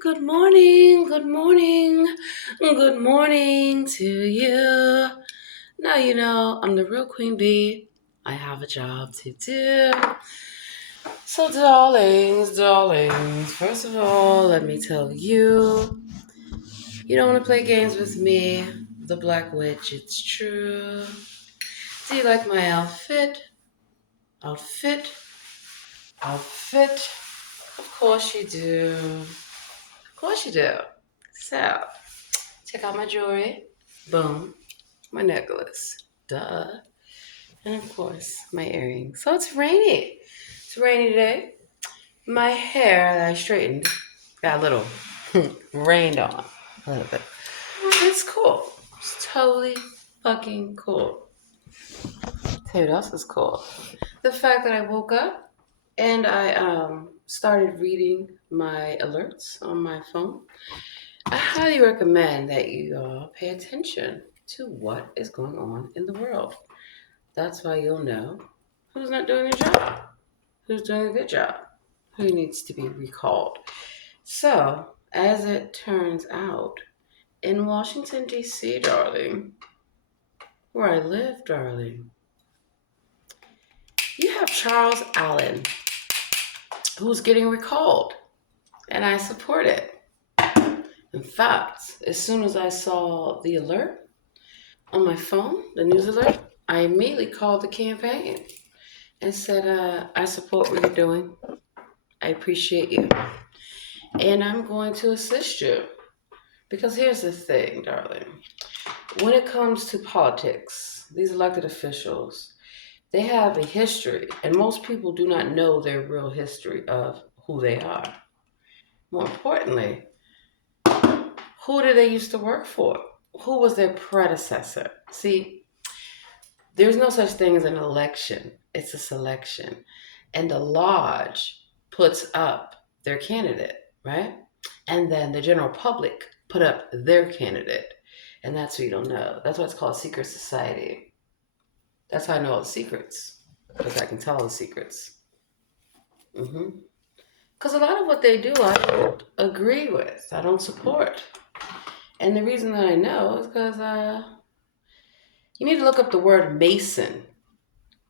Good morning, good morning, good morning to you. Now you know I'm the real Queen Bee. I have a job to do. So, darlings, first of all, let me tell you, you don't want to play games with me, the Black Witch, it's true. Do you like my outfit? Outfit? Outfit? Of course you do. Of course you do. So, check out my jewelry. Boom. My necklace. Duh. And of course, my earrings. So it's rainy. It's rainy today. My hair that I straightened got a little rained on. A little bit. It's cool. It's totally fucking cool. Tell you what else is cool. The fact that I woke up and I started reading my alerts on my phone. I highly recommend that you pay attention to what is going on in the world. That's why you'll know who's not doing their job, who's doing a good job, who needs to be recalled. So, as it turns out, in Washington, D.C., darling, where I live, darling, you have Charles Allen, who's getting recalled, and I support it. In fact, as soon as I saw the alert on my phone, the news alert, I immediately called the campaign and said, I support what you're doing. I appreciate you. And I'm going to assist you. Because here's the thing, darling. When it comes to politics, these elected officials, they have a history, and most people do not know their real history of who they are. More importantly, who did they used to work for? Who was their predecessor? See, there's no such thing as an election, it's a selection. And the lodge puts up their candidate, right? And then the general public put up their candidate. And that's what you don't know. That's why it's called secret society. That's how I know all the secrets, because I can tell all the secrets. Because a lot of what they do, I don't agree with. I don't support. And the reason that I know is because you need to look up the word Mason.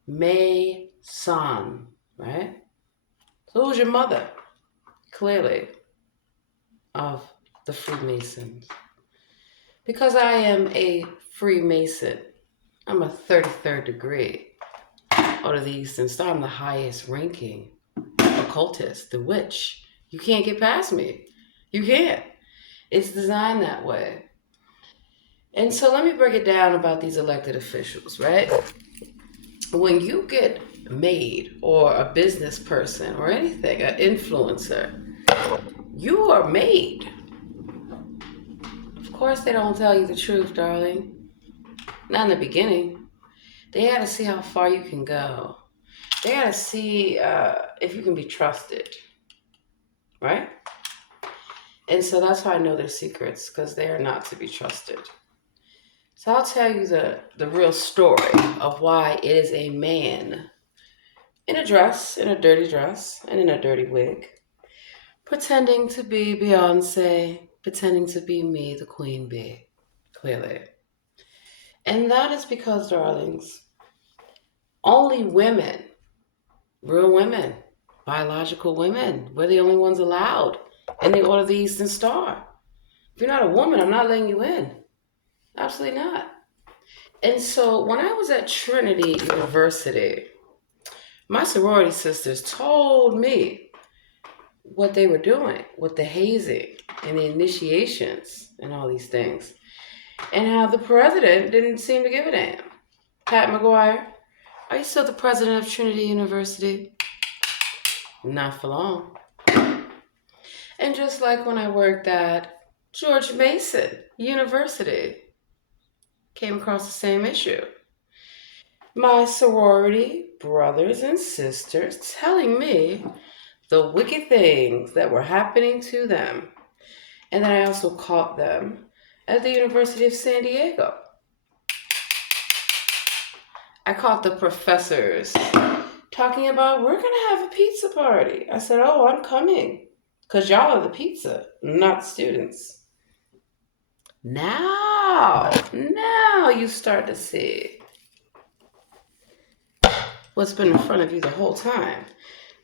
Mason, right? So who's your mother? Clearly, of the Freemasons. Because I am a Freemason, I'm a 33rd degree out of the Eastern Star. I'm the highest ranking occultist, the witch. You can't get past me. You can't. It's designed that way. And so let me break it down about these elected officials, right? When you get made, or a business person or anything, an influencer, you are made. Of course, they don't tell you the truth, darling. Not in the beginning. They got to see how far you can go. They got to see if you can be trusted, right? And so that's how I know their secrets, because they are not to be trusted. So I'll tell you the real story of why it is a man in a dress, in a dirty dress, and in a dirty wig, pretending to be Beyonce, pretending to be me, the queen bee, clearly. And that is because, darlings, only women, real women, biological women, we're the only ones allowed in the Order of the Eastern Star. If you're not a woman, I'm not letting you in. Absolutely not. And so when I was at Trinity University, my sorority sisters told me what they were doing with the hazing and the initiations and all these things, and how the president didn't seem to give a damn. Pat McGuire, are you still the president of Trinity University? Not for long. And just like when I worked at George Mason University, came across the same issue. My sorority brothers and sisters telling me the wicked things that were happening to them. And then I also caught them at the University of San Diego. I caught the professors talking about, we're going to have a pizza party. I said, oh, I'm coming. Because y'all are the pizza, not the students. Now you start to see what's been in front of you the whole time.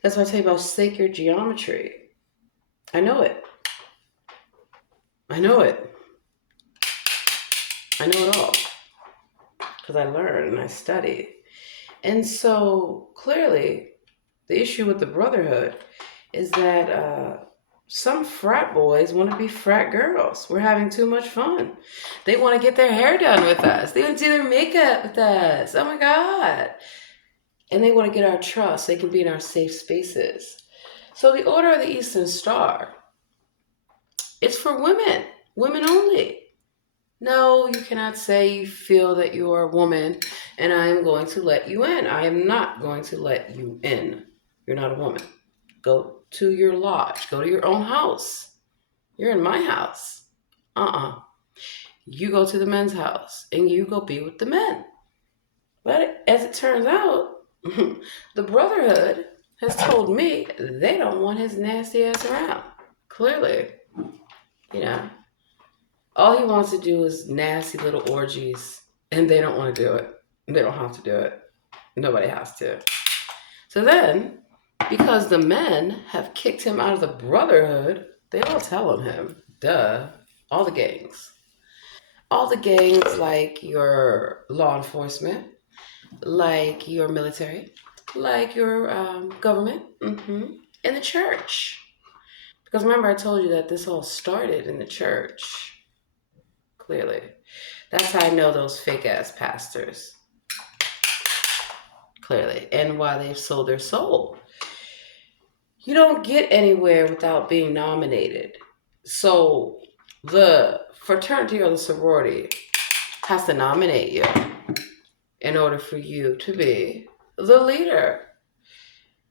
That's why I tell you about sacred geometry. I know it. I know it. I know it all. Because I learn and I study. And so clearly, the issue with the brotherhood is that some frat boys want to be frat girls. We're having too much fun. They want to get their hair done with us. They want to do their makeup with us. Oh my God. And they want to get our trust. They can be in our safe spaces. So the Order of the Eastern Star, it's for women, women only. No, you cannot say you feel that you are a woman and I am going to let you in. I am not going to let you in. You're not a woman. Go to your lodge. Go to your own house. You're in my house. You go to the men's house and you go be with the men. But as it turns out, the Brotherhood has told me they don't want his nasty ass around. Clearly, you know, all he wants to do is nasty little orgies, and they don't want to do it. They don't have to do it. Nobody has to. So then, because the men have kicked him out of the Brotherhood, they all tell him, duh, all the gangs. All the gangs, like your law enforcement, like your military, like your government, and the church. Because remember, I told you that this all started in the church, clearly. That's how I know those fake ass pastors, clearly, and why they've sold their soul. You don't get anywhere without being nominated. So the fraternity or the sorority has to nominate you in order for you to be the leader.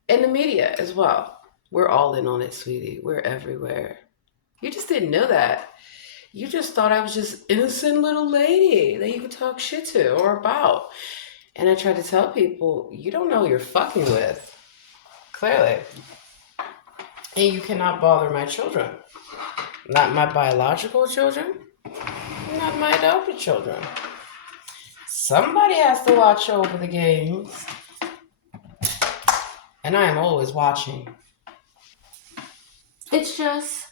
And the media as well. We're all in on it, sweetie. We're everywhere. You just didn't know that. You just thought I was just innocent little lady that you could talk shit to or about. And I tried to tell people, you don't know who you're fucking with. Clearly. And you cannot bother my children. Not my biological children. Not my adopted children. Somebody has to watch over the games. And I am always watching. It's just,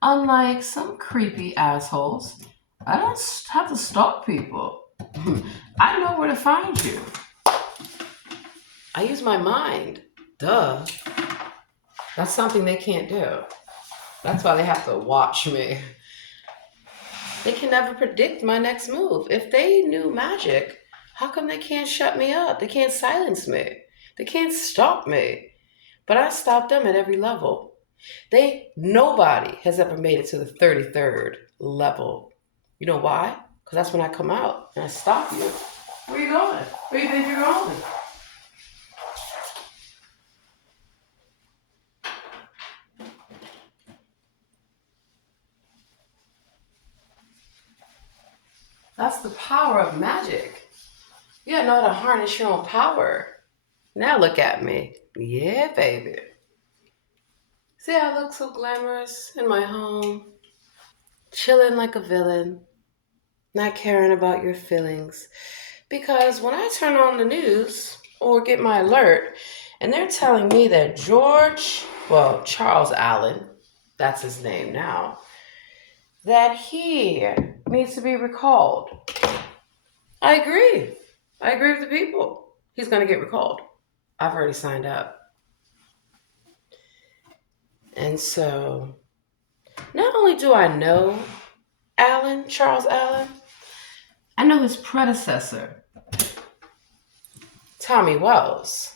unlike some creepy assholes, I don't have to stalk people. I know where to find you. I use my mind. Duh. That's something they can't do. That's why they have to watch me. They can never predict my next move. If they knew magic, how come they can't shut me up? They can't silence me. They can't stop me. But I stop them at every level. Nobody has ever made it to the 33rd level. You know why? Because that's when I come out and I stop you. Where are you going? Where do you think you're going? That's the power of magic. You gotta know how to harness your own power. Now look at me. Yeah, baby. See how I look so glamorous in my home? Chilling like a villain. Not caring about your feelings. Because when I turn on the news or get my alert, and they're telling me that Charles Allen, that's his name now, that he needs to be recalled. I agree. I agree with the people. He's going to get recalled. I've already signed up. And so, not only do I know Charles Allen, I know his predecessor, Tommy Wells.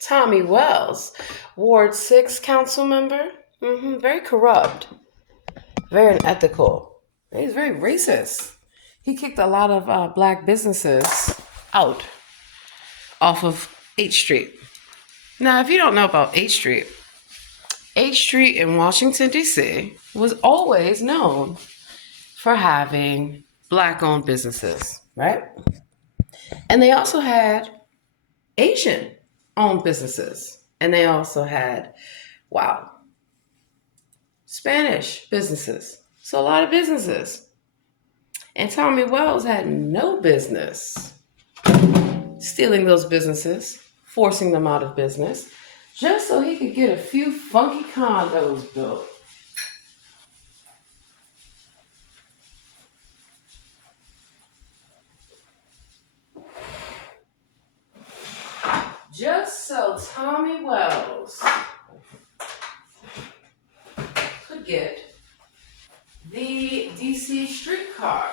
Tommy Wells, Ward 6 council member. Very corrupt, very unethical. He's very racist. He kicked a lot of black businesses out off of H Street. Now, if you don't know about H Street in Washington, D.C. was always known for having black-owned businesses, right? And they also had Asian-owned businesses. And they also had, wow, Spanish businesses. So a lot of businesses. And Tommy Wells had no business stealing those businesses, forcing them out of business, just so he could get a few funky condos built. Just so Tommy Wells could get the DC streetcar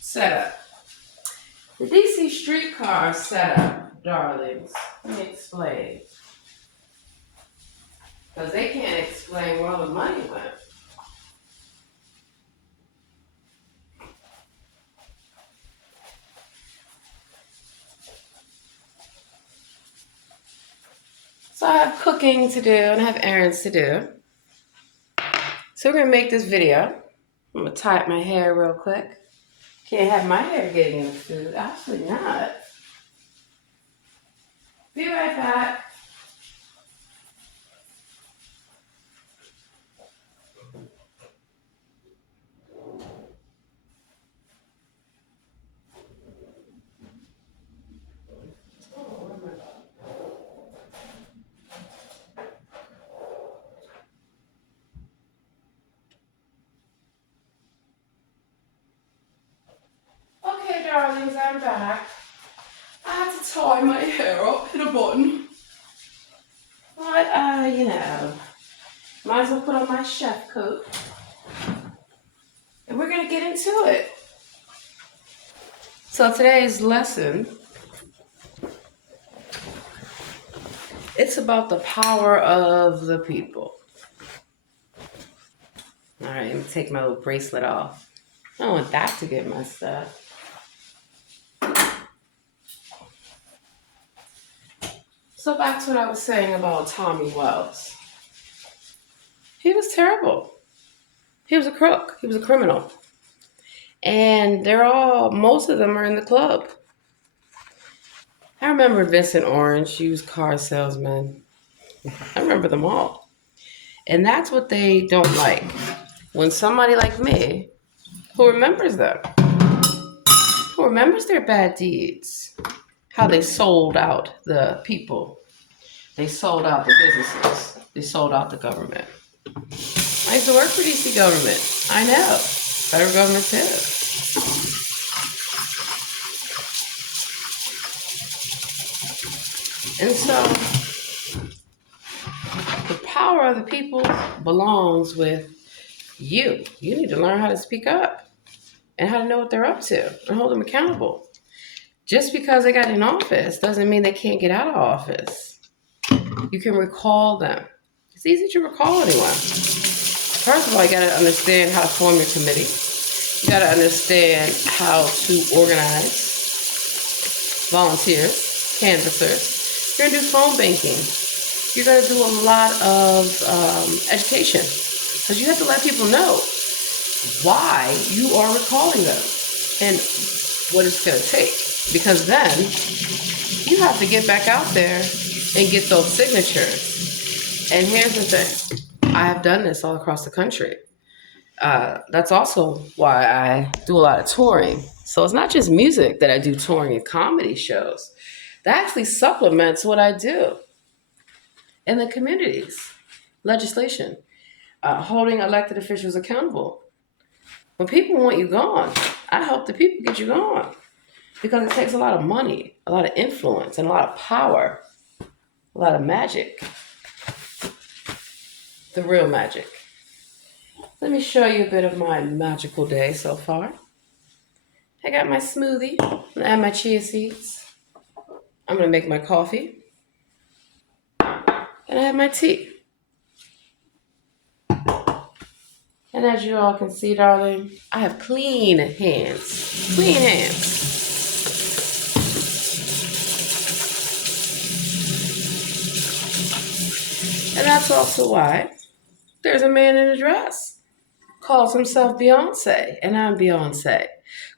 setup. The DC streetcar setup, darlings, let me explain. Because they can't explain where all the money went. So I have cooking to do and I have errands to do. So we're going to make this video. I'm going to tie up my hair real quick. Can't have my hair getting in the food. Absolutely not. Be right back. Okay, darlings, I'm back. I had to tie my hair up in a bun. But, might as well put on my chef coat. And we're going to get into it. So today's lesson, it's about the power of the people. All right, let me take my little bracelet off. I don't want that to get messed up. So back to what I was saying about Tommy Wells. He was terrible. He was a crook. He was a criminal. And most of them are in the club. I remember Vincent Orange, used car salesman. I remember them all. And that's what they don't like. When somebody like me, who remembers them, who remembers their bad deeds, how they sold out the people, they sold out the businesses, they sold out the government. I used to work for DC government. I know. Federal government too. And so the power of the people belongs with you. You need to learn how to speak up and how to know what they're up to and hold them accountable. Just because they got in office doesn't mean they can't get out of office. You can recall them. It's easy to recall anyone. First of all, you got to understand how to form your committee. You got to understand how to organize volunteers, canvassers. You're going to do phone banking. You're going to do a lot of education because you have to let people know why you are recalling them and what it's going to take. Because then you have to get back out there and get those signatures. And here's the thing. I have done this all across the country. That's also why I do a lot of touring. So it's not just music that I do touring and comedy shows. That actually supplements what I do in the communities. Legislation, holding elected officials accountable. When people want you gone, I help the people get you gone. Because it takes a lot of money, a lot of influence, and a lot of power, a lot of magic. The real magic. Let me show you a bit of my magical day so far. I got my smoothie, and I have my chia seeds. I'm going to make my coffee. And I have my tea. And as you all can see, darling, I have clean hands. Clean hands. And that's also why there's a man in a dress. Calls himself Beyonce, and I'm Beyonce.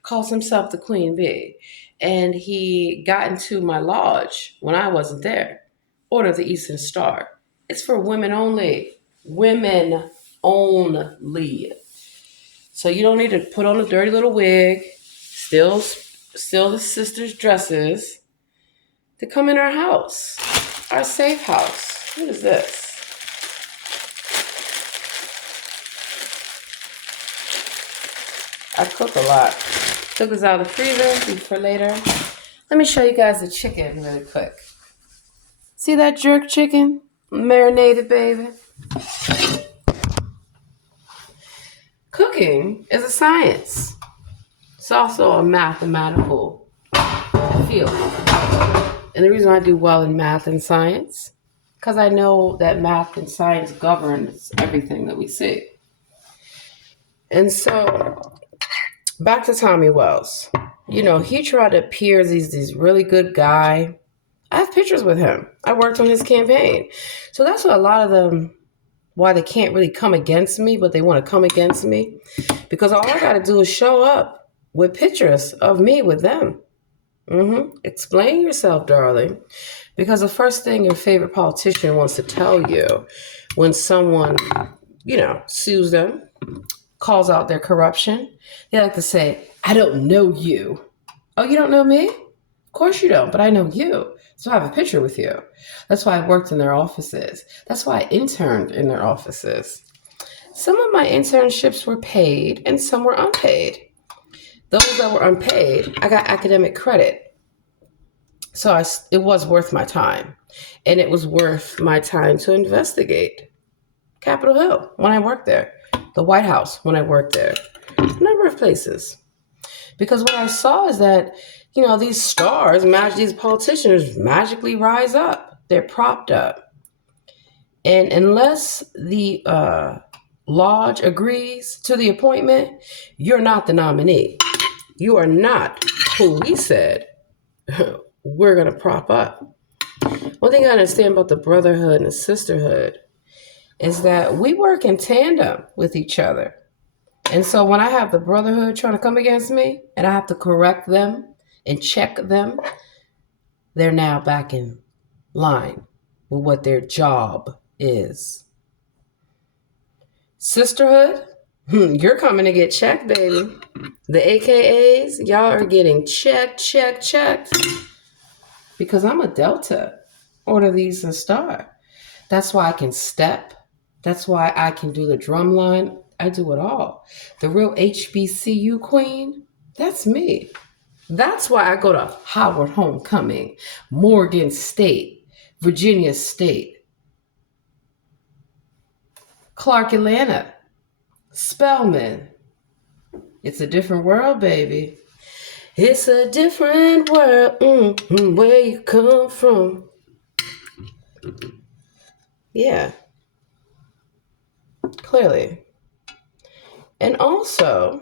Calls himself the Queen Bee. And he got into my lodge when I wasn't there. Order of the Eastern Star. It's for women only. Women only. So you don't need to put on a dirty little wig, still the sisters' dresses to come in our house, our safe house. What is this? I cook a lot. Took this out of the freezer for later. Let me show you guys the chicken really quick. See that jerk chicken? Marinated, baby. Cooking is a science. It's also a mathematical field. And the reason I do well in math and science, because I know that math and science governs everything that we see. And so, back to Tommy Wells. You know, he tried to appear as this really good guy. I have pictures with him. I worked on his campaign. So that's what a lot of them, why they can't really come against me, but they want to come against me. Because all I got to do is show up with pictures of me with them. Explain yourself, darling. Because the first thing your favorite politician wants to tell you when someone, sues them, calls out their corruption, they like to say, I don't know you. Oh, you don't know me? Of course you don't, but I know you. So I have a picture with you. That's why I worked in their offices. That's why I interned in their offices. Some of my internships were paid and some were unpaid. Those that were unpaid, I got academic credit. So it was worth my time. And it was worth my time to investigate Capitol Hill when I worked there, the White House when I worked there, a number of places. Because what I saw is that, these stars, these politicians magically rise up. They're propped up. And unless the lodge agrees to the appointment, you're not the nominee. You are not who we said we're going to prop up. One thing I understand about the brotherhood and the sisterhood is that we work in tandem with each other. And so when I have the brotherhood trying to come against me and I have to correct them and check them, they're now back in line with what their job is. Sisterhood, you're coming to get checked, baby. The AKAs, y'all are getting checked. Because I'm a Delta. Order these a star. That's why I can step. That's why I can do the drum line. I do it all. The real HBCU queen, that's me. That's why I go to Howard Homecoming, Morgan State, Virginia State, Clark Atlanta, Spelman. It's a different world, baby. It's a different world where you come from. Yeah. Clearly. And also,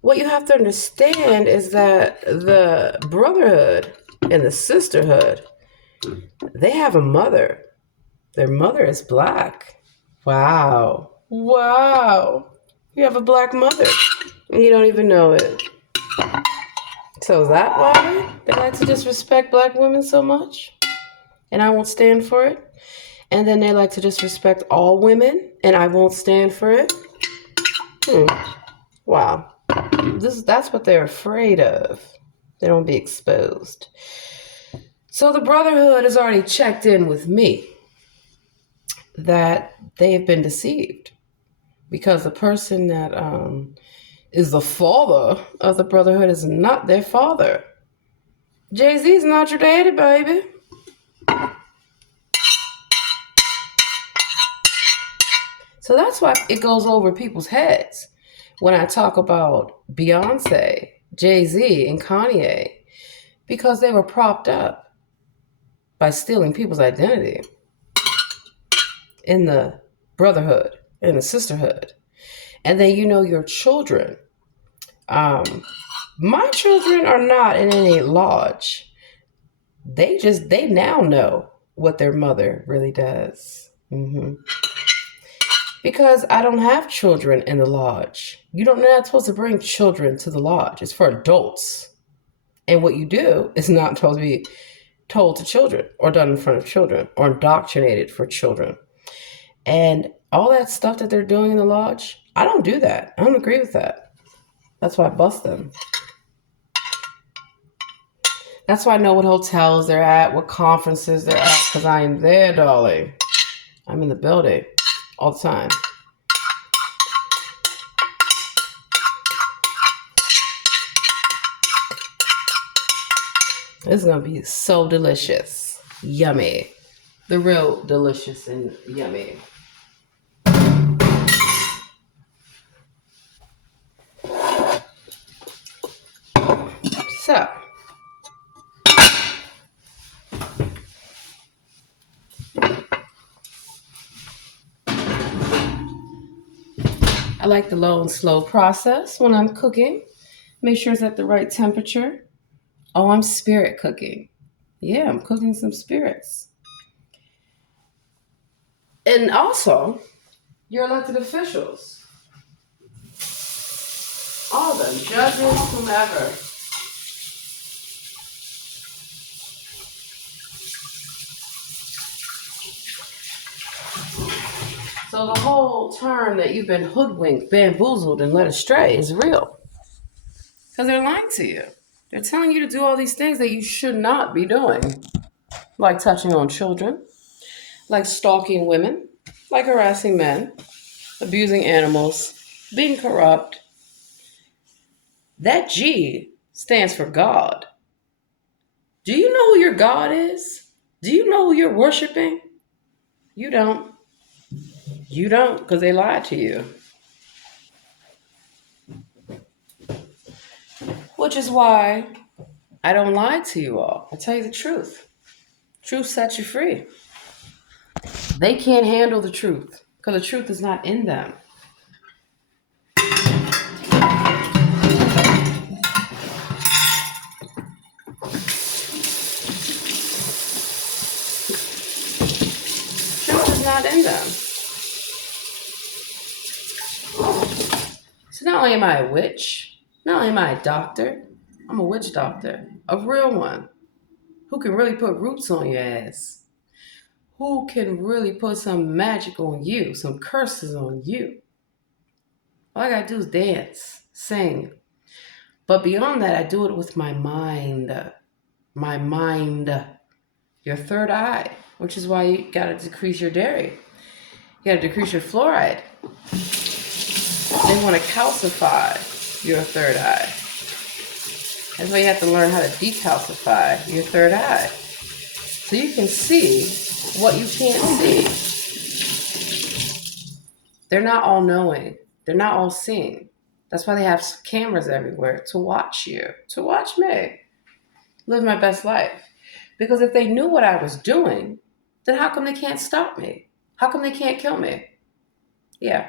what you have to understand is that the brotherhood and the sisterhood, they have a mother. Their mother is black. Wow. You have a black mother and you don't even know it. So is that why they like to disrespect black women so much? And I won't stand for it. And then they like to disrespect all women and I won't stand for it. Wow. That's what they're afraid of. They don't be exposed. So the brotherhood has already checked in with me that they've been deceived because the person that is the father of the brotherhood is not their father. Jay-Z's not your daddy, baby. So that's why it goes over people's heads when I talk about Beyonce, Jay-Z, and Kanye, because they were propped up by stealing people's identity in the brotherhood, in the sisterhood. And then your children. My children are not in any lodge. They now know what their mother really does. Because I don't have children in the lodge. You're not supposed to bring children to the lodge. It's for adults. And what you do is not supposed to be told to children or done in front of children or indoctrinated for children. And All that stuff that they're doing in the lodge, I don't do that. I don't agree with that. That's why I bust them. That's why I know what hotels they're at, what conferences they're at, because I am there, darling. I'm in the building all the time. This is going to be so delicious. Yummy. The real delicious and yummy. So, I like the low and slow process when I'm cooking. Make sure it's at the right temperature. Oh, I'm spirit cooking. Yeah, I'm cooking some spirits. And also, your elected officials, all of them, judges, whomever. So the whole term that you've been hoodwinked, bamboozled, and led astray is real. Because they're lying to you. They're telling you to do all these things that you should not be doing. Like touching on children, like stalking women, like harassing men, abusing animals, being corrupt. That G stands for God. Do you know who your God is? Do you know who you're worshiping? You don't. You don't, because they lied to you. Which is why I don't lie to you all. I tell you the truth. Truth sets you free. They can't handle the truth because the truth is not in them. Truth is not in them. So not only am I a witch, not only am I a doctor, I'm a witch doctor, a real one, who can really put roots on your ass, who can really put some magic on you, some curses on you. All I gotta do is dance, sing. But beyond that, I do it with my mind. My mind. Your third eye, which is why you gotta decrease your dairy. You gotta decrease your fluoride. They want to calcify your third eye. That's why you have to learn how to decalcify your third eye. So you can see what you can't see. They're not all knowing. They're not all seeing. That's why they have cameras everywhere to watch you, to watch me live my best life. Because if they knew what I was doing, then how come they can't stop me? How come they can't kill me? Yeah.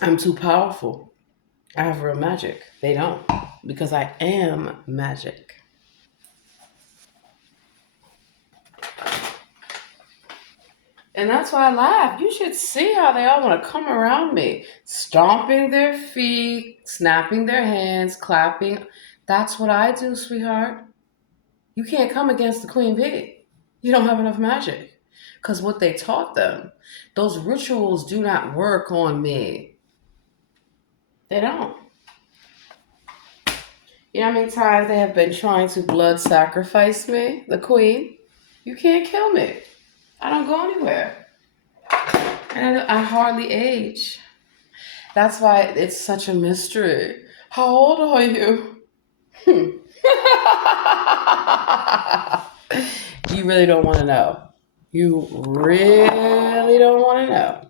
I'm too powerful. I have real magic. They don't. Because I am magic. And that's why I laugh. You should see how they all want to come around me, stomping their feet, snapping their hands, clapping. That's what I do, sweetheart. You can't come against the queen bee. You don't have enough magic. Because what they taught them, those rituals do not work on me. They don't. You know how many times they have been trying to blood sacrifice me, the queen? You can't kill me. I don't go anywhere. And I hardly age. That's why it's such a mystery. How old are you? You really don't want to know. You really don't want to know.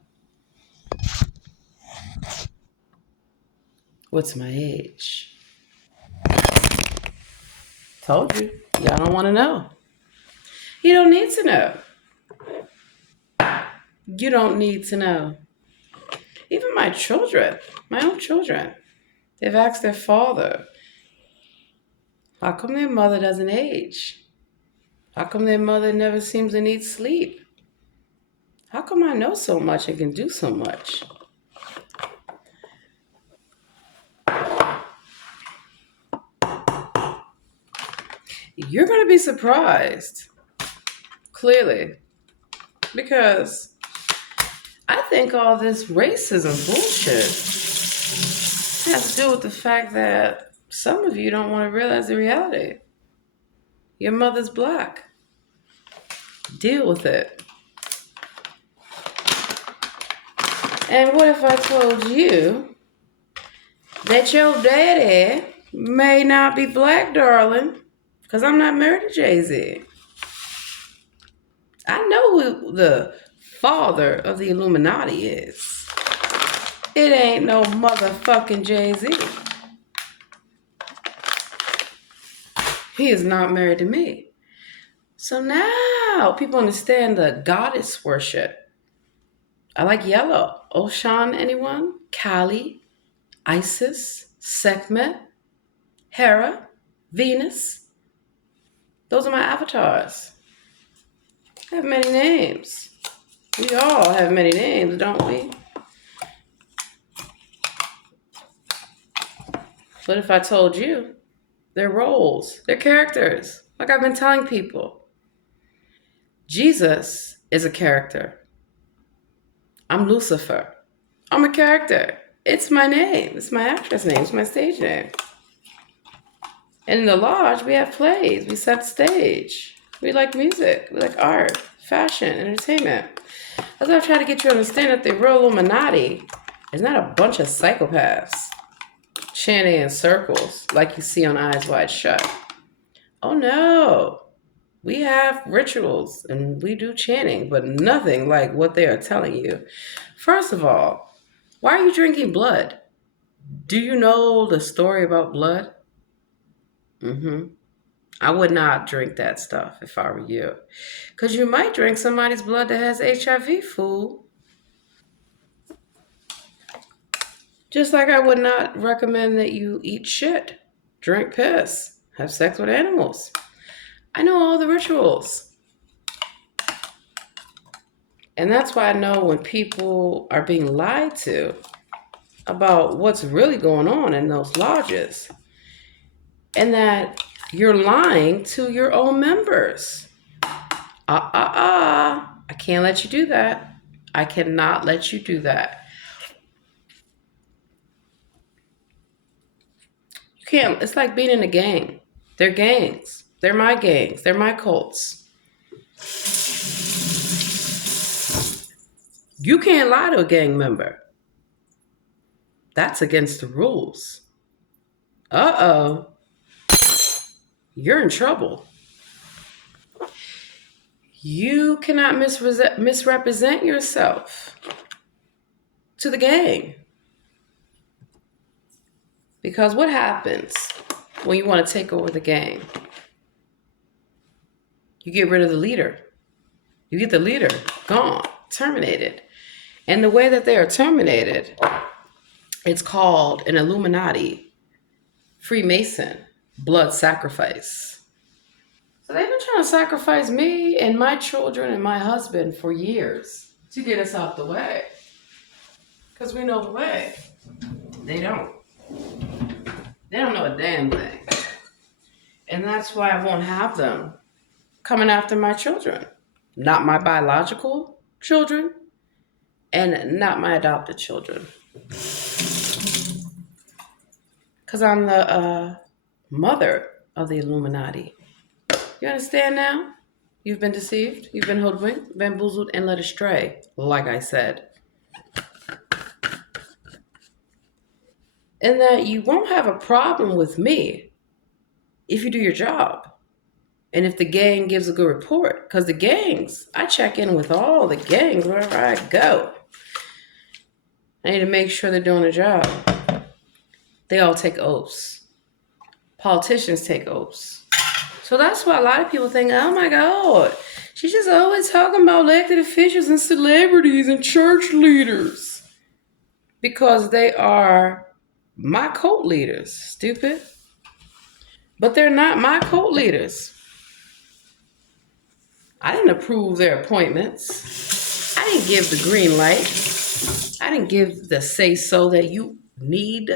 What's my age? Told you. Y'all don't want to know. You don't need to know. You don't need to know. Even my children, my own children, they've asked their father, how come their mother doesn't age? How come their mother never seems to need sleep? How come I know so much and can do so much? You're going to be surprised. Clearly. Because I think all this racism bullshit has to do with the fact that some of you don't want to realize the reality. Your mother's black. Deal with it. And what if I told you that your daddy may not be black, darling? Because I'm not married to Jay-Z. I know who the father of the Illuminati is. It ain't no motherfucking Jay-Z. He is not married to me. So now people understand the goddess worship. I like yellow. Oshan, anyone? Kali, Isis, Sekhmet, Hera, Venus. Those are my avatars. I have many names. We all have many names, don't we? But if I told you, their roles, their characters, like I've been telling people, Jesus is a character. I'm Lucifer. I'm a character. It's my name. It's my actress name. It's my stage name. And in the lodge, we have plays. We set stage. We like music. We like art, fashion, entertainment. That's why I try to get you to understand that the real Illuminati is not a bunch of psychopaths chanting in circles like you see on Eyes Wide Shut. Oh no. We have rituals and we do chanting, but nothing like what they are telling you. First of all, why are you drinking blood? Do you know the story about blood? I would not drink that stuff if I were you. Because you might drink somebody's blood that has HIV, fool. Just like I would not recommend that you eat shit, drink piss, have sex with animals. I know all the rituals. And that's why I know when people are being lied to about what's really going on in those lodges, and that you're lying to your own members. I can't let you do that. I cannot let you do that. You can't. It's like being in a gang. They're gangs. They're my gangs. They're my cults. You can't lie to a gang member. That's against the rules. Uh-oh. You're in trouble. You cannot misrepresent yourself to the gang. Because what happens when you want to take over the gang? You get rid of the leader. You get the leader gone, terminated. And the way that they are terminated, it's called an Illuminati, Freemason, blood sacrifice. So they've been trying to sacrifice me and my children and my husband for years to get us out the way. Because we know the way. They don't. They don't know a damn thing. And that's why I won't have them coming after my children. Not my biological children and not my adopted children. Because I'm the mother of the Illuminati. You understand now? You've been deceived, you've been hoodwinked, bamboozled, and led astray, like I said. And that you won't have a problem with me if you do your job. And if the gang gives a good report. Because the gangs, I check in with all the gangs wherever I go. I need to make sure they're doing their job. They all take oaths. Politicians take oaths. So that's why a lot of people think, oh my God, she's just always talking about elected officials and celebrities and church leaders. Because they are my cult leaders, stupid. But they're not my cult leaders. I didn't approve their appointments. I didn't give the green light. I didn't give the say-so that you need.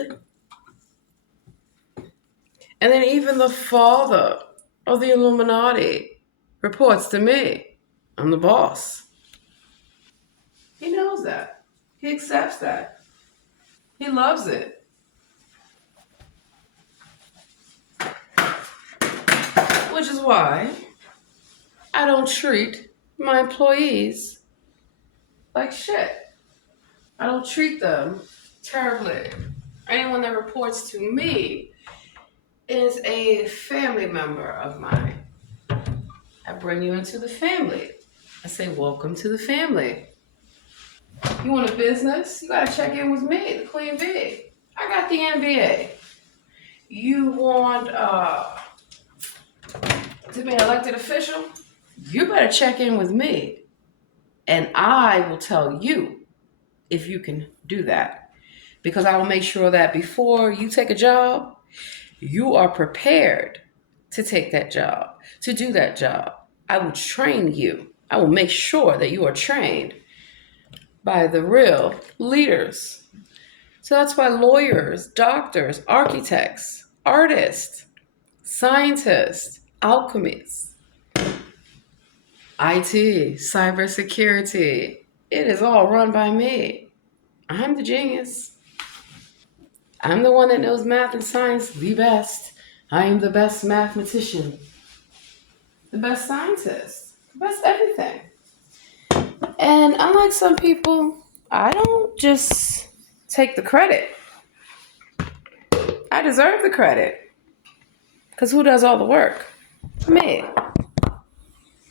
And then even the father of the Illuminati reports to me. I'm the boss. knows that. He accepts that. He loves it. Which is why I don't treat my employees like shit. I don't treat them terribly. Anyone that reports to me is a family member of mine. I bring you into the family. I say, welcome to the family. You want a business? You gotta check in with me, the Queen Bee. I got the NBA. You want to be an elected official? You better check in with me. And I will tell you if you can do that. Because I will make sure that before you take a job, you are prepared to take that job, to do that job. I will train you. I will make sure that you are trained by the real leaders. So that's why lawyers, doctors, architects, artists, scientists, alchemists, IT, cybersecurity, it is all run by me. I'm the genius. I'm the one that knows math and science the best. I am the best mathematician, the best scientist, the best everything. And unlike some people, I don't just take the credit. I deserve the credit. Because who does all the work? Me.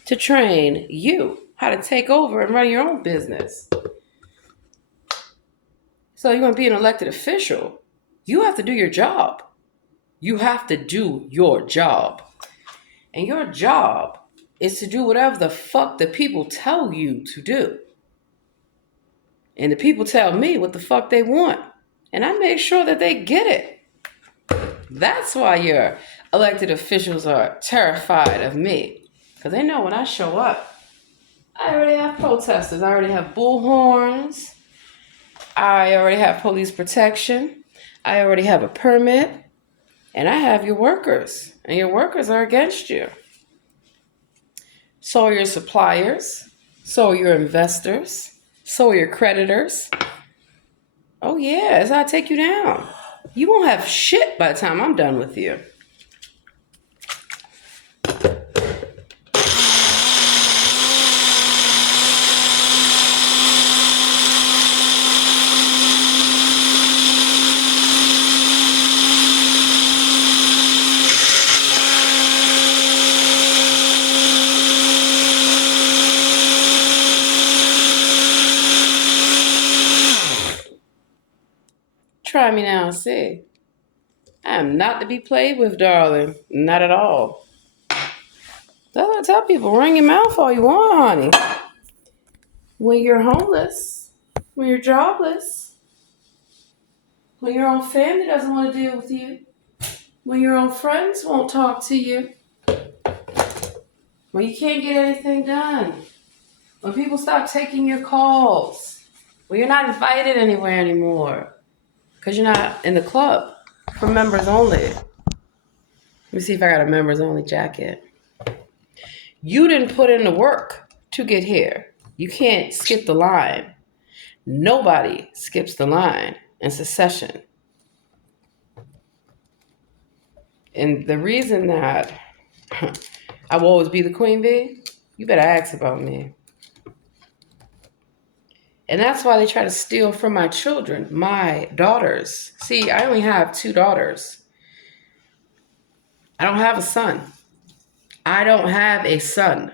To train you how to take over and run your own business. So you want to be an elected official, you have to do your job. You have to do your job. And your job is to do whatever the fuck the people tell you to do. And the people tell me what the fuck they want. And I make sure that they get it. That's why your elected officials are terrified of me. Because they know when I show up, I already have protesters. I already have bullhorns. I already have police protection. I already have a permit. And I have your workers. And your workers are against you. So are your suppliers. So are your investors. So are your creditors. Oh yeah, that's how I take you down. You won't have shit by the time I'm done with you. Try me now and see. I am not to be played with, darling. Not at all. That's what I tell people. Run your mouth all you want, honey. When you're homeless, when you're jobless, when your own family doesn't want to deal with you, when your own friends won't talk to you, when you can't get anything done, when people stop taking your calls, when you're not invited anywhere anymore because you're not in the club for members only. Let me see if I got a members only jacket. You didn't put in the work to get here. You can't skip the line. Nobody skips the line in succession. And the reason that I will always be the queen bee, you better ask about me. And that's why they try to steal from my children, my daughters. See, I only have 2 daughters. I don't have a son. I don't have a son.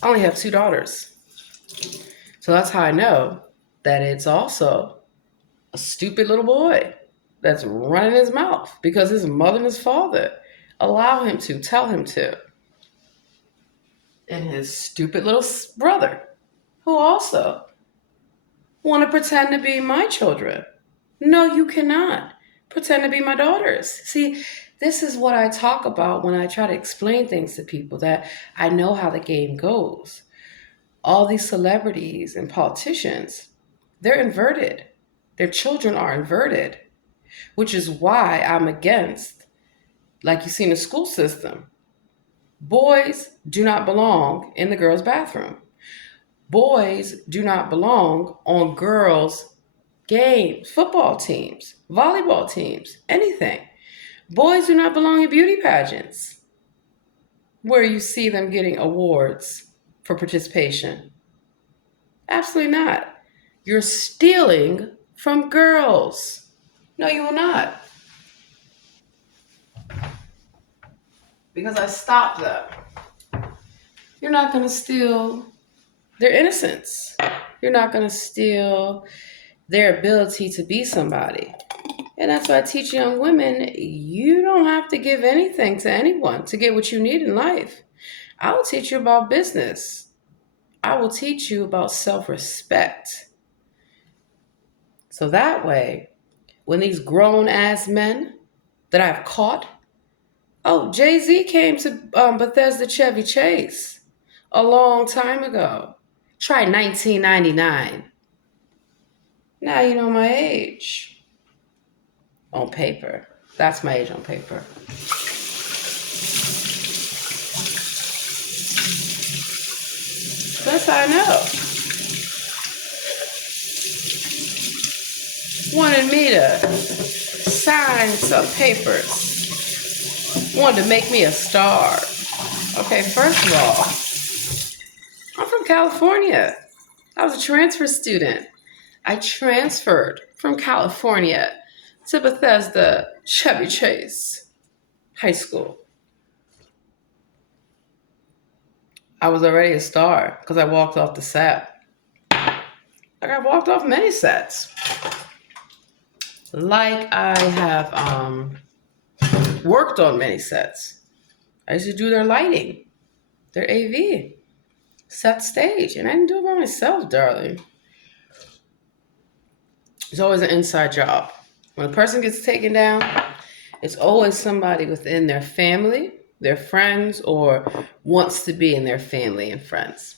I only have 2 daughters. So that's how I know that it's also a stupid little boy that's running his mouth because his mother and his father allow him to, tell him to. And his stupid little brother, who also want to pretend to be my children. No, you cannot pretend to be my daughters. See, this is what I talk about when I try to explain things to people, that I know how the game goes. All these celebrities and politicians, they're inverted. Their children are inverted, which is why I'm against, like you see in the school system, Boys do not belong in the girls' bathroom. Boys do not belong on girls' games, football teams, volleyball teams, anything. Boys do not belong in beauty pageants where you see them getting awards for participation. Absolutely not. You're stealing from girls. No, you will not. Because I stopped them. You're not going to steal their innocence. You're not going to steal their ability to be somebody. And that's why I teach young women you don't have to give anything to anyone to get what you need in life. I will teach you about business. I will teach you about self respect. So that way, when these grown ass men that I've caught, oh, Jay-Z came to Bethesda Chevy Chase a long time ago. Try 1999. Now you know my age. On paper. That's my age on paper. That's how I know. Wanted me to sign some papers. Wanted to make me a star. Okay, first of all, I'm from California. I was a transfer student. I transferred from California to Bethesda Chevy Chase High School. I was already a star because I walked off the set. Like I walked off many sets. Like I have worked on many sets. I used to do their lighting, their AV, set stage, and I didn't do it by myself, darling. It's always an inside job. When a person gets taken down, it's always somebody within their family, their friends, or wants to be in their family and friends.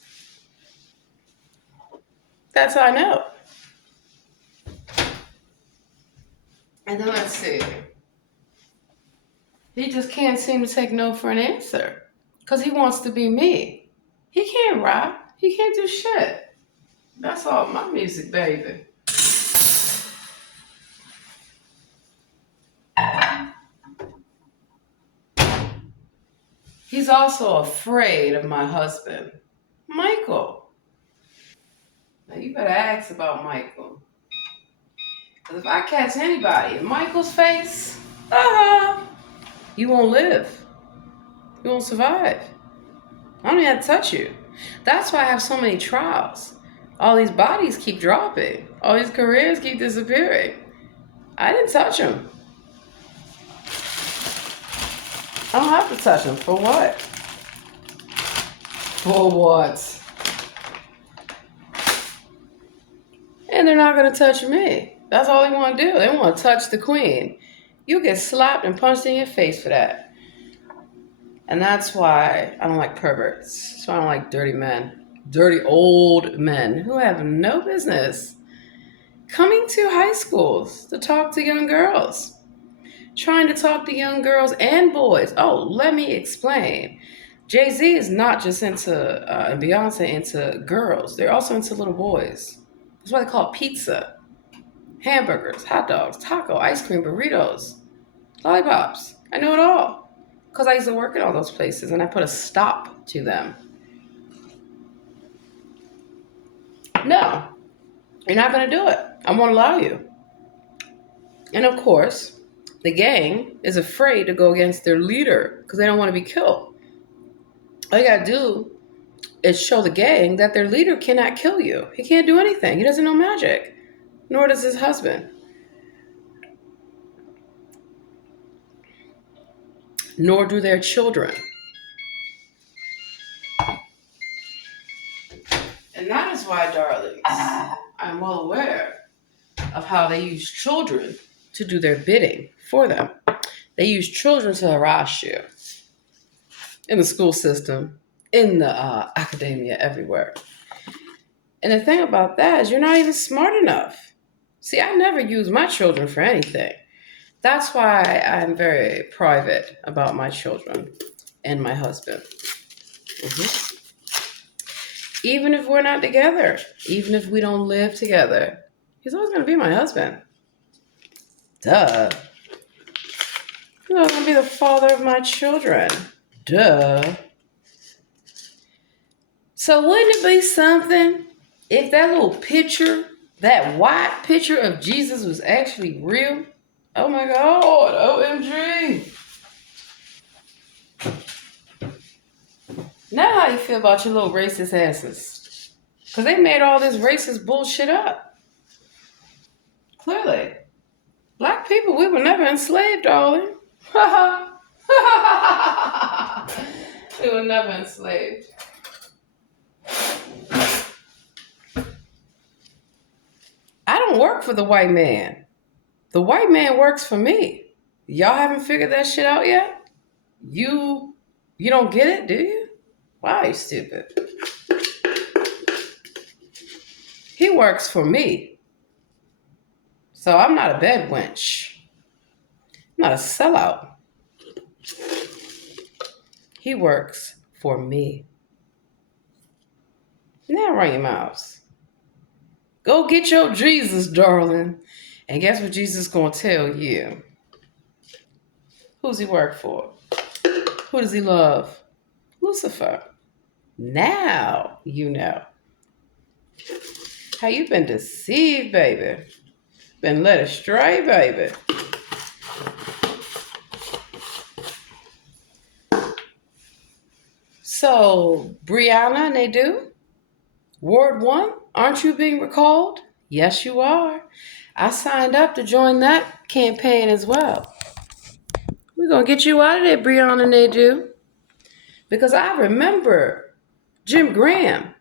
That's how I know. And then let's see. He just can't seem to take no for an answer because he wants to be me. He can't rap. He can't do shit. That's all my music, baby. He's also afraid of my husband, Michael. Now you better ask about Michael. Because if I catch anybody in Michael's face, you won't live. You won't survive. I don't even have to touch you. That's why I have so many trials. All these bodies keep dropping. All these careers keep disappearing. I didn't touch them. I don't have to touch them. For what? For what? And they're not going to touch me. That's all they want to do. They want to touch the queen. You get slapped and punched in your face for that. And that's why I don't like perverts. That's why I don't like dirty men. Dirty old men who have no business coming to high schools to talk to young girls. Trying to talk to young girls and boys. Oh, let me explain. Jay-Z is not just into, and Beyonce into girls. They're also into little boys. That's why they call it pizza. Hamburgers, hot dogs, taco, ice cream, burritos, lollipops. I know it all. Because I used to work in all those places and I put a stop to them. No, you're not going to do it. I won't allow you. And of course, the gang is afraid to go against their leader because they don't want to be killed. All you got to do is show the gang that their leader cannot kill you. He can't do anything. He doesn't know magic. Nor does his husband. Nor do their children. And that is why, darlings, I'm well aware of how they use children to do their bidding for them. They use children to harass you in the school system, in the academia, everywhere. And the thing about that is you're not even smart enough. See, I never use my children for anything. That's why I'm very private about my children. and my husband. Even if we're not together, even if we don't live together, he's always going to be my husband. Duh. He's always going to be the father of my children. Duh. So wouldn't it be something if that little picture, that white picture of Jesus was actually real? Oh my God, OMG. Now how you feel about your little racist asses? Because they made all this racist bullshit up. Clearly. Black people, we were never enslaved, darling. We were never enslaved. I don't work for the white man. The white man works for me. Y'all haven't figured that shit out yet? You don't get it, do you? Wow, you stupid. He works for me. So I'm not a bed wench. I'm not a sellout. He works for me. Now run your mouths. Go get your Jesus, darling. And guess what Jesus is going to tell you? Who's he work for? Who does he love? Lucifer. Now you know. How you been deceived, baby. Been led astray, baby. So, Brianna and they do? Ward 1, aren't you being recalled? Yes, you are. I signed up to join that campaign as well. We're going to get you out of there, Brianna and they do. Because I remember Jim Graham,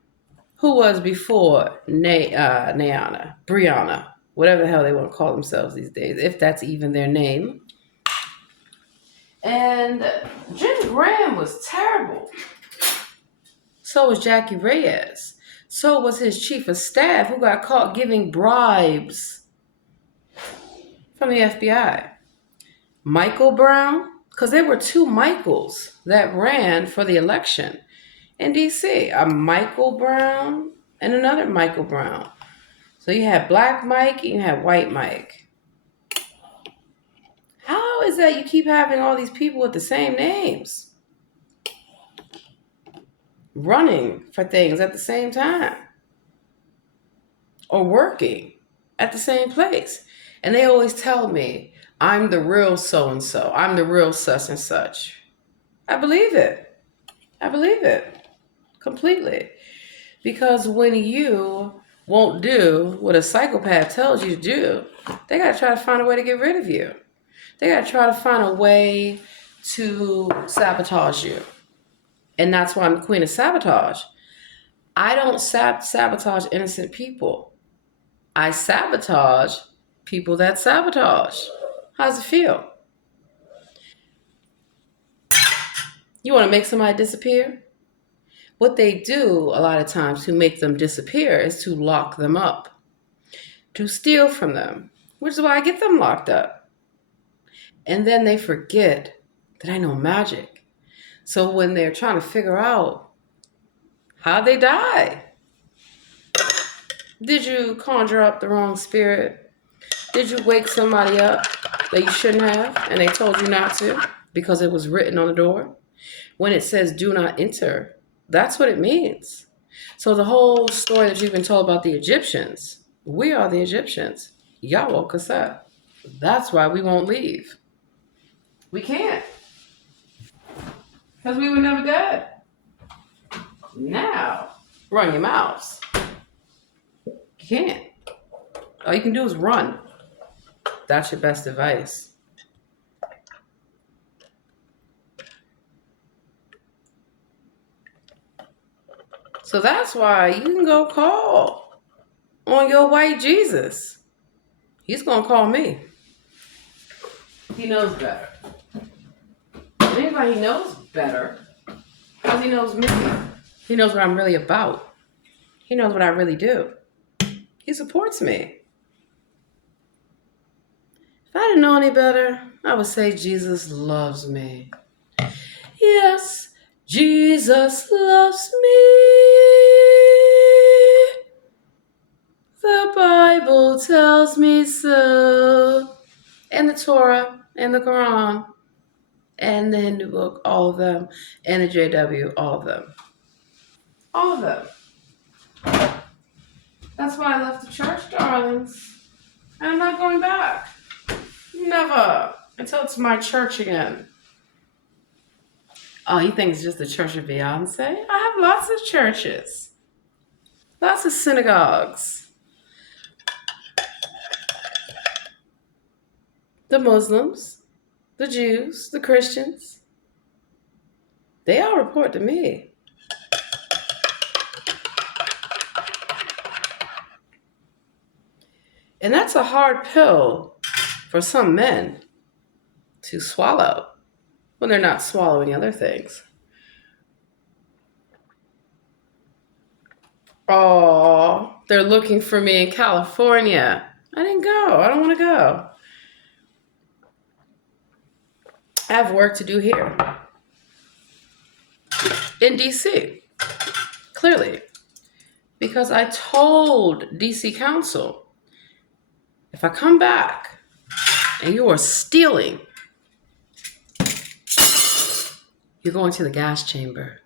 who was before Brianna, whatever the hell they want to call themselves these days, if that's even their name. And Jim Graham was terrible. So was Jackie Reyes. So was his chief of staff, who got caught giving bribes from the FBI. Michael Brown, because there were two Michaels that ran for the election in D.C. A Michael Brown and another Michael Brown. So you had Black Mike and you had White Mike. How is that you keep having all these people with the same names running for things at the same time or working at the same place? And they always tell me, I'm the real so-and-so. I'm the real such and such. I believe it. I believe it completely. Because when you won't do what a psychopath tells you to do, they got to try to find a way to get rid of you. They got to try to find a way to sabotage you. And that's why I'm the queen of sabotage. I don't sabotage innocent people. I sabotage people that sabotage. How's it feel? You want to make somebody disappear? What they do a lot of times to make them disappear is to lock them up, to steal from them, which is why I get them locked up. And then they forget that I know magic. So when they're trying to figure out how they die, did you conjure up the wrong spirit? Did you wake somebody up that you shouldn't have and they told you not to because it was written on the door? When it says do not enter, that's what it means. So the whole story that you've been told about the Egyptians, we are the Egyptians. Y'all woke us up. That's why we won't leave. We can't. Because we were never dead. Now, run your mouths. You can't. All you can do is run. That's your best advice. So that's why you can go call on your white Jesus. He's going to call me. He knows better. And anybody he knows better, because he knows me. He knows what I'm really about. He knows what I really do. He supports me. If I didn't know any better, I would say Jesus loves me. Yes, Jesus loves me. The Bible tells me so. And the Torah and the Quran and the Hindu book, all of them. And the JW, all of them. All of them. That's why I left the church, darlings. And I'm not going back. Never. Until it's my church again. Oh, you think it's just the church of Beyonce? I have lots of churches. Lots of synagogues. The Muslims, the Jews, the Christians. They all report to me. And that's a hard pill for some men to swallow when they're not swallowing other things. Oh, they're looking for me in California. I didn't go. I don't want to go. I have work to do here in DC, clearly, because I told DC Council, if I come back and you are stealing, you're going to the gas chamber.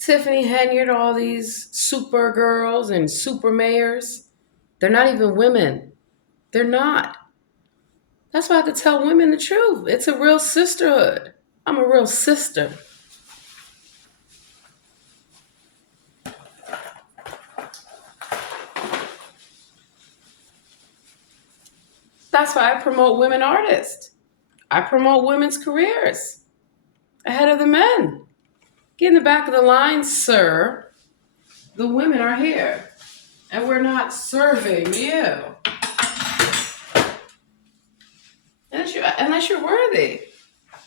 Tiffany Henyard, all these super girls and super mayors, they're not even women. They're not. That's why I have to tell women the truth. It's a real sisterhood. I'm a real sister. That's why I promote women artists. I promote women's careers ahead of the men. Get in the back of the line, sir. The women are here, and we're not serving you. Unless you're worthy.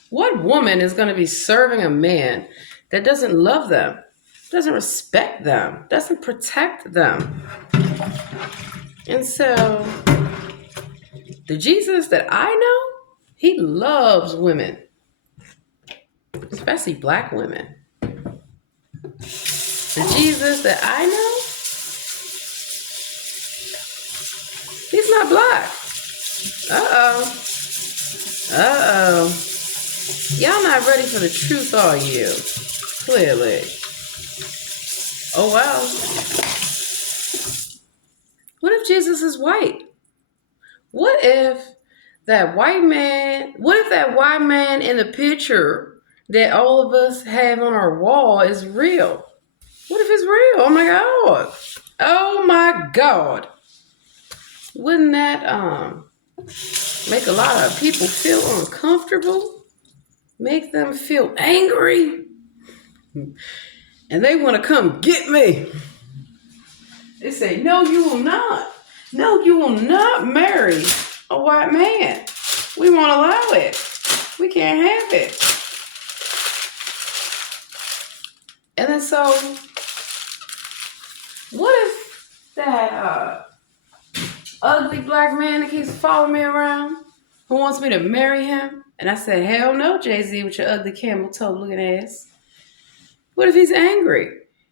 What woman is going to be serving a man that doesn't love them, doesn't respect them, doesn't protect them? And so, the Jesus that I know, he loves women, especially black women. The Jesus that I know, he's not black. Uh-oh. Y'all not ready for the truth, are you? Clearly. Oh, well. What if Jesus is white? What if that white man in the picture that all of us have on our wall is real? What if it's real? Oh my God. Oh my God. Wouldn't that make a lot of people feel uncomfortable? Make them feel angry? And they want to come get me. They say, no, you will not. No, you will not marry a white man. We won't allow it. We can't have it. And then so, what if that ugly black man that keeps following me around, who wants me to marry him? And I said, hell no, Jay-Z, with your ugly camel toe looking ass. What if he's angry?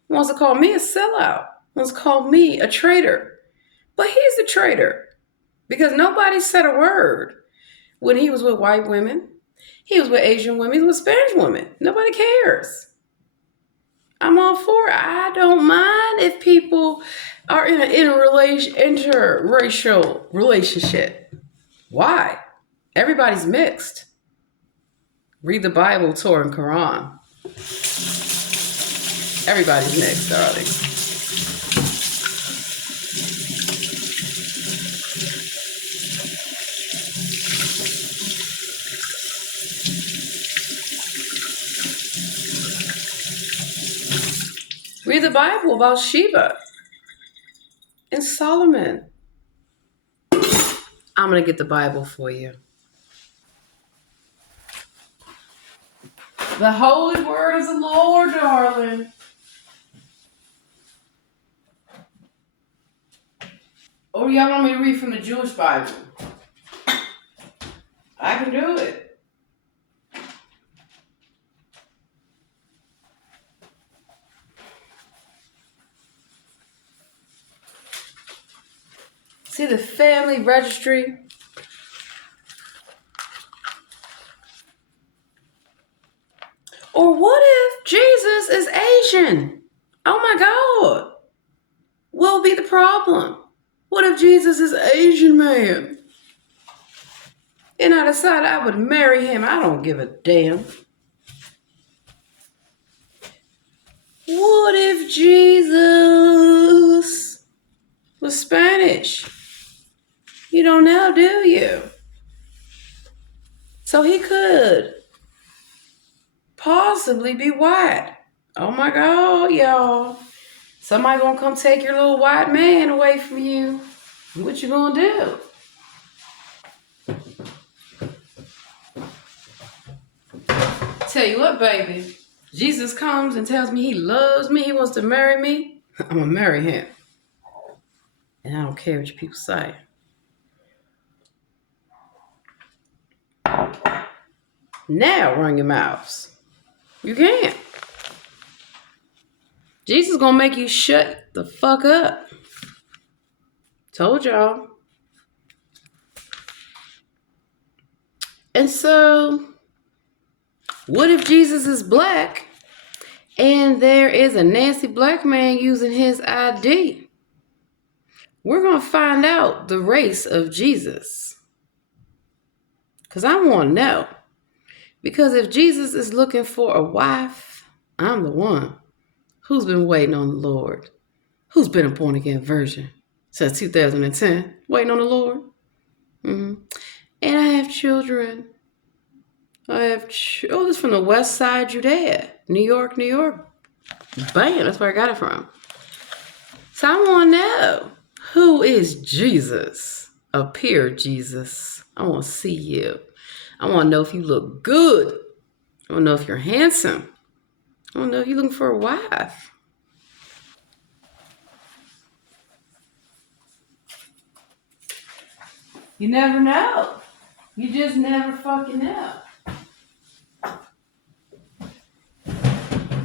He wants to call me a sellout. He wants to call me a traitor. But he's the traitor because nobody said a word when he was with white women. He was with Asian women. He was with Spanish women. Nobody cares. I'm all for it. I don't mind if people are in an interracial relationship. Why? Everybody's mixed. Read the Bible, Torah, and Quran. Everybody's mixed, darling. Read the Bible about Sheba and Solomon. I'm going to get the Bible for you. The holy word of the Lord, darling. Or y'all want me to read from the Jewish Bible? I can do it. See the family registry? Or what if Jesus is Asian? Oh my God. What will be the problem? What if Jesus is Asian man? And I decide I would marry him. I don't give a damn. What if Jesus was Spanish? You don't know, do you? So he could possibly be white. Oh my God, y'all. Somebody gonna come take your little white man away from you. What you gonna do? Tell you what, baby. Jesus comes and tells me he loves me, he wants to marry me. I'm gonna marry him. And I don't care what you people say. Now run your mouths. You can't. Jesus gonna make you shut the fuck up. Told y'all. And so, what if Jesus is black and there is a nasty black man using his ID? We're gonna find out the race of Jesus. Because I want to know. Because if Jesus is looking for a wife, I'm the one who's been waiting on the Lord, who's been a born-again virgin since 2010, waiting on the Lord. And I have children. This is from the West Side, Judea, New York, New York. Bam, that's where I got it from. So I want to know, who is Jesus? Appear, Jesus. I want to see you. I want to know if you look good. I want to know if you're handsome. I want to know if you're looking for a wife. You never know. You just never fucking know.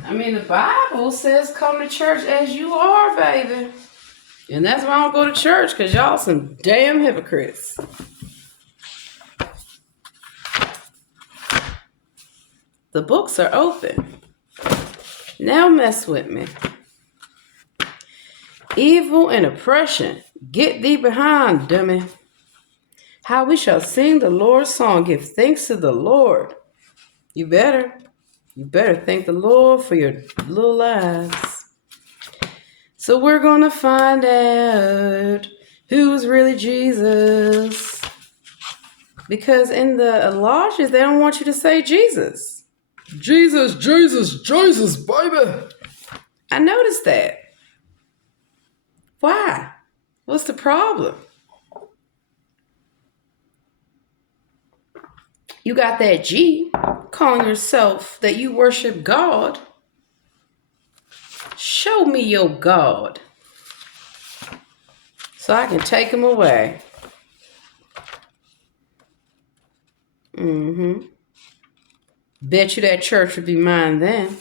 I mean, the Bible says come to church as you are, baby. And that's why I don't go to church, because y'all some damn hypocrites. The books are open. Now mess with me. Evil and oppression, get thee behind, dummy. How we shall sing the Lord's song, give thanks to the Lord. You better thank the Lord for your little lives. So we're going to find out who's really Jesus. Because in the lodges, they don't want you to say Jesus. Jesus, Jesus, Jesus, baby. I noticed that. Why? What's the problem? You got that G calling yourself that you worship God. Show me your God so I can take him away. Bet you that church would be mine then.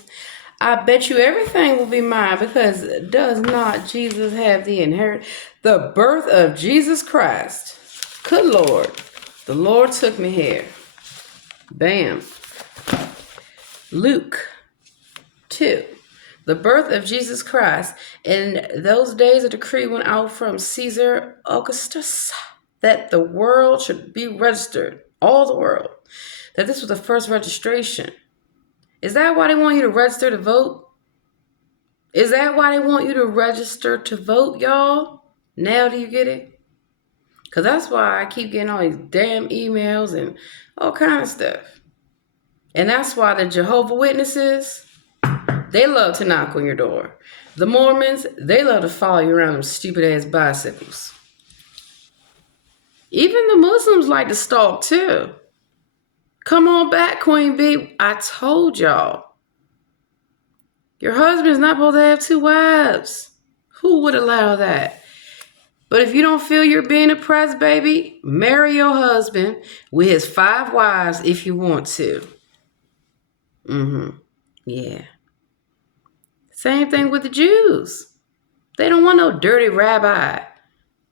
I bet you everything will be mine, because does not Jesus have the inheritance? The birth of Jesus Christ. Good Lord. The Lord took me here. Bam. Luke 2. The birth of Jesus Christ. In those days, a decree went out from Caesar Augustus that the world should be registered. All the world. That this was the first registration. Is that why they want you to register to vote? Is that why they want you to register to vote, y'all? Now do you get it? Because that's why I keep getting all these damn emails and all kind of stuff. And that's why the Jehovah's Witnesses, they love to knock on your door. The Mormons, they love to follow you around them stupid-ass bicycles. Even the Muslims like to stalk, too. Come on back, Queen Bee. I told y'all. Your husband's not supposed to have 2 wives. Who would allow that? But if you don't feel you're being oppressed, baby, marry your husband with his 5 wives if you want to. Yeah. Same thing with the Jews. They don't want no dirty rabbi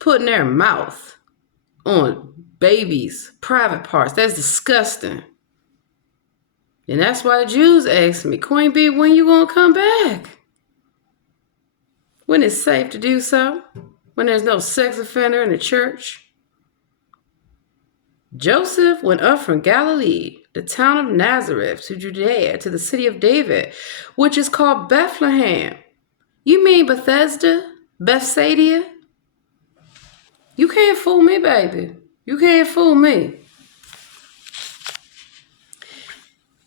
putting their mouth on babies' private parts. That's disgusting. And that's why the Jews asked me, Queen Bee, when you gonna come back? When it's safe to do so? When there's no sex offender in the church? Joseph went up from Galilee, the town of Nazareth, to Judea, to the city of David, which is called Bethlehem. You mean Bethesda? Bethsaida? You can't fool me, baby. You can't fool me.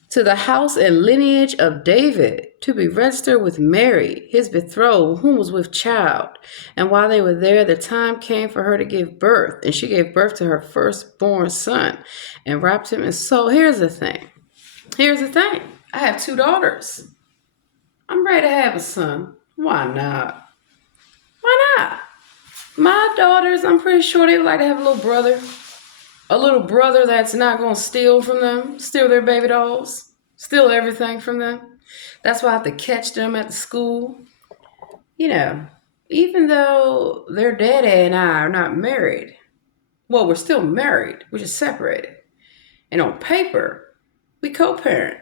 To the house and lineage of David, to be registered with Mary, his betrothed, whom was with child. And while they were there, the time came for her to give birth. And she gave birth to her firstborn son and wrapped him in. So here's the thing. I have 2 daughters. I'm ready to have a son. Why not? Why not? My daughters, I'm pretty sure they would like to have a little brother. A little brother that's not going to steal from them, steal their baby dolls, steal everything from them. That's why I have to catch them at the school. You know, even though their daddy and I are not married, well, we're still married, we're just separated. And on paper, we co-parent.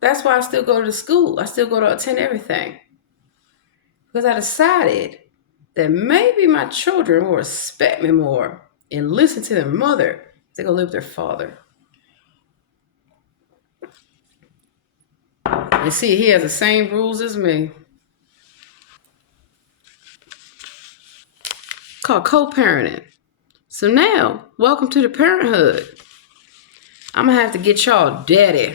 That's why I still go to the school. I still go to attend everything. Because I decided that maybe my children will respect me more and listen to their mother. They go live with their father. And see, he has the same rules as me. Called co-parenting. So now, welcome to the parenthood. I'm going to have to get y'all daddy.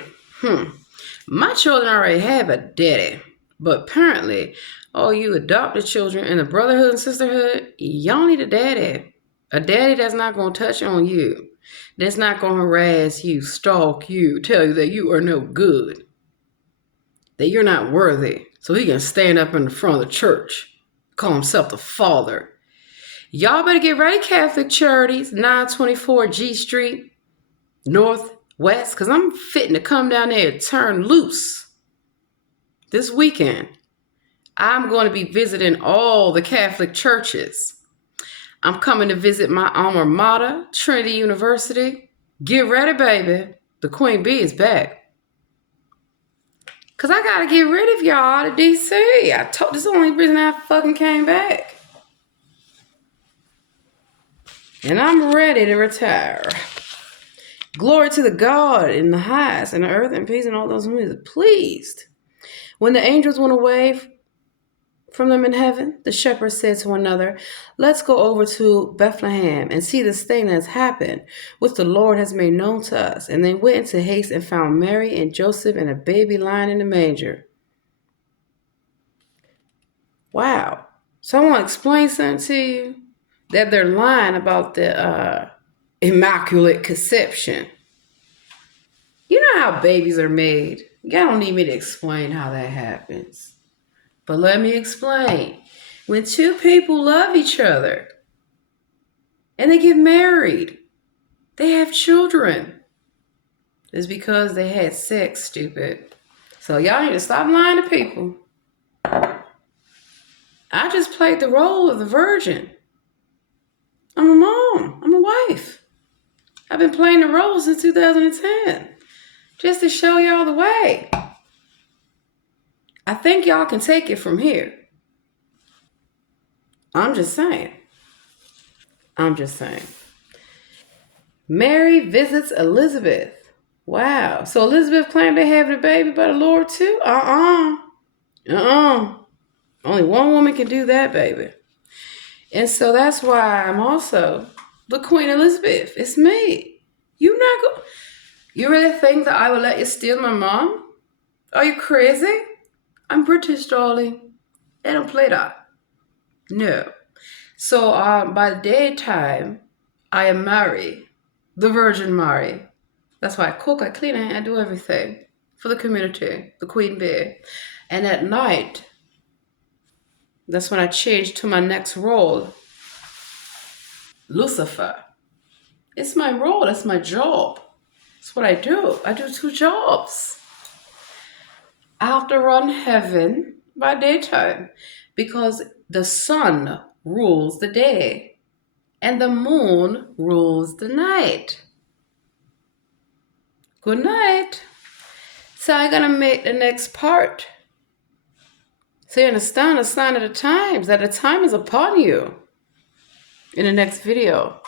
My children already have a daddy. But apparently, all you adopted children in the brotherhood and sisterhood, y'all need a daddy. A daddy that's not going to touch on you. That's not going to harass you, stalk you, tell you that you are no good, that you're not worthy, so he can stand up in the front of the church, call himself the father. Y'all better get ready, Catholic Charities, 924 G Street, Northwest, because I'm fitting to come down there and turn loose this weekend. I'm going to be visiting all the Catholic churches. I'm coming to visit my alma mater, Trinity University. Get ready, baby. The Queen Bee is back. Because I got to get rid of y'all to D.C. This is the only reason I fucking came back. And I'm ready to retire. Glory to the God in the highest, and the earth and peace and all those who are pleased. When the angels went away from them in heaven, the shepherds said to one another, let's go over to Bethlehem and see this thing that has happened, which the Lord has made known to us. And they went into haste and found Mary and Joseph and a baby lying in the manger. Wow. So I want to explain something to you, that they're lying about the Immaculate Conception. You know how babies are made. Y'all don't need me to explain how that happens. But let me explain. When 2 people love each other and they get married, they have children. It's because they had sex, stupid. So y'all need to stop lying to people. I just played the role of the virgin. I'm a mom. I'm a wife. I've been playing the role since 2010. Just to show y'all the way. I think y'all can take it from here. I'm just saying. Mary visits Elizabeth. Wow. So Elizabeth claimed they having a baby by the Lord too? Only one woman can do that, baby. And so that's why I'm also the Queen Elizabeth. It's me. You really think that I would let you steal my mom? Are you crazy? I'm British, darling. They don't play that. No. So by the daytime, I am Mary, the Virgin Mary. That's why I cook, I clean, I do everything for the community, the Queen Bee. And at night, that's when I change to my next role. Lucifer. It's my role. That's my job. That's what I do. I do two jobs. I have to run heaven by daytime because the sun rules the day and the moon rules the night. Good night. So I'm going to make the next part. So you understand the sign of the times, that the time is upon you in the next video.